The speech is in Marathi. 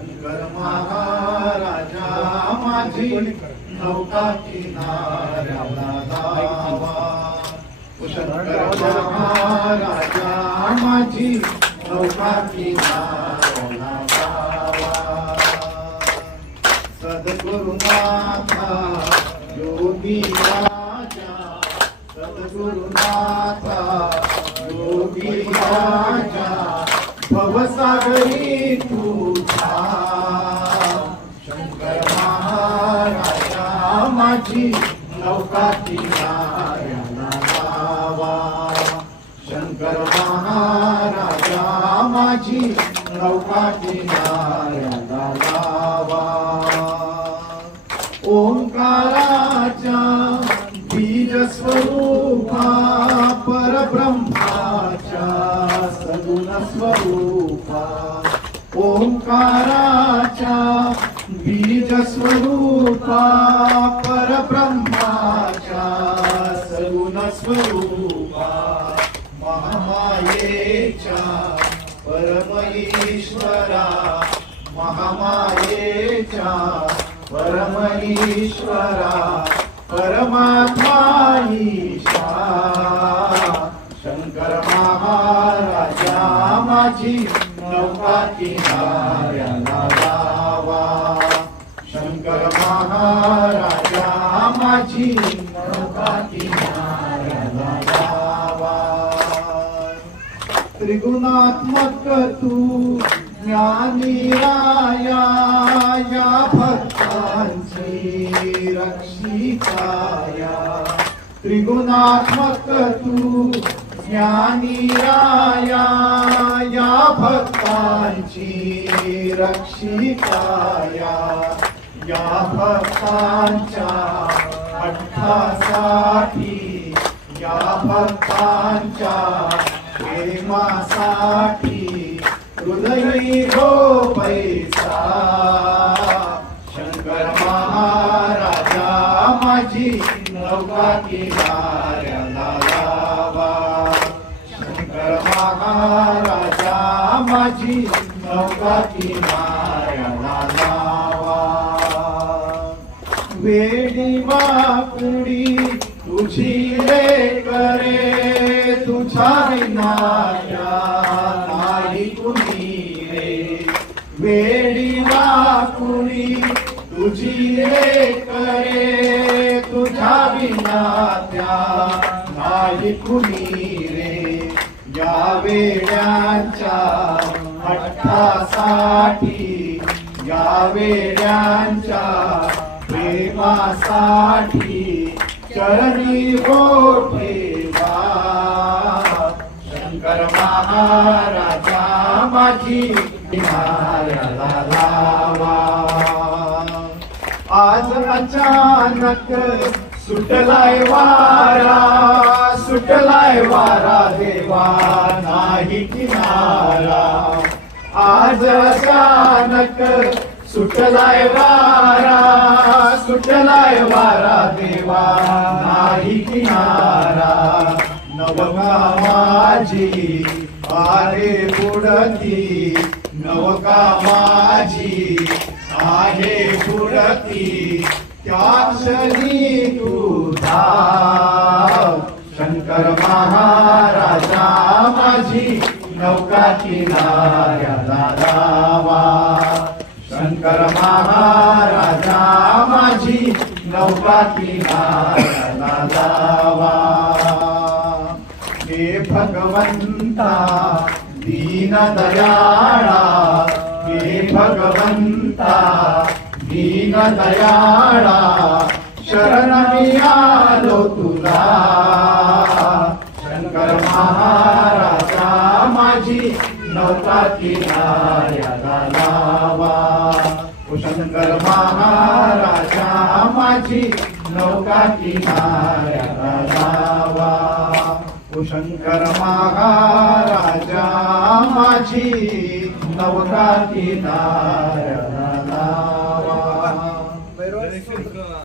शंकर महाराजा माझी नौका किनाऱ्याला जावा शंकर महाराजा माझी नौका किनाऱ्याला जावा सद्गुरुनाथा योगी राजा. सद्गुरुनाथा योगी राजा. भवसागरी तू माझी नौका किनाऱ्याला जावा शंकर महाराजा माझी नौका किनाऱ्याला लावा ओंकाराच्या बीज स्वरूपा स्वरूपा परब्रह्माच्या सगुण स्वरूपा महामायेच्या परमईश्वरा महामायेच्या परमईश्वरा परमात्मा ईशा शंकर महाराजा माझी नौका किनाऱ्याला महाराजा माझी त्रिगुणात्मक तू ज्ञानी राया या भक्तांची रक्षिताया. त्रिगुणात्मक तू ज्ञानी राया या भक्तांची रक्षिताया. या भक्तांच्या हट्टासाठी या भक्तांच्या प्रेमासाठी हृदयी हो पैसा शंकर महाराजा माझी नौका किनाऱ्याला लावा. शंकर महाराजा माझी नौका किनाऱ्याला वेडी माकडी तुझी रे करे तुझा विनाया नाही कुणी रे. वेडी वाकुडी तुझी रे करे तुझा विनात्या नाही कुणी रे. या वेड्यांच्या हट्टासाठी या वेड्यांच्या प्रेमासाठी चरणी ठेवा शंकर महाराजा माझी किनाऱ्याला लावा. आज अचानक सुटलाय वारा सुटलाय वारा देवा नाही किनारा. आज अचानक सुटलाय वारा सुटलाय वारा देवा नाही किनारा नवका माझी आहे बुडती नवका माझी आहे बुडती त्या क्षणी तुझा शंकर महाराजा माझी नौका किनाऱ्याला दावा शंकर महाराज माझी लावा हे भगवंता दीन दयाळा हे भगवंता दीन दयाळा शरण मी आलो तुला शंकर महाराजा माझी नौका किनाऱ्याला शंकर महाराजा माझी नौका किनाऱ्याला लावा. ओ शंकर महाराजा माझी नौका किनाऱ्याला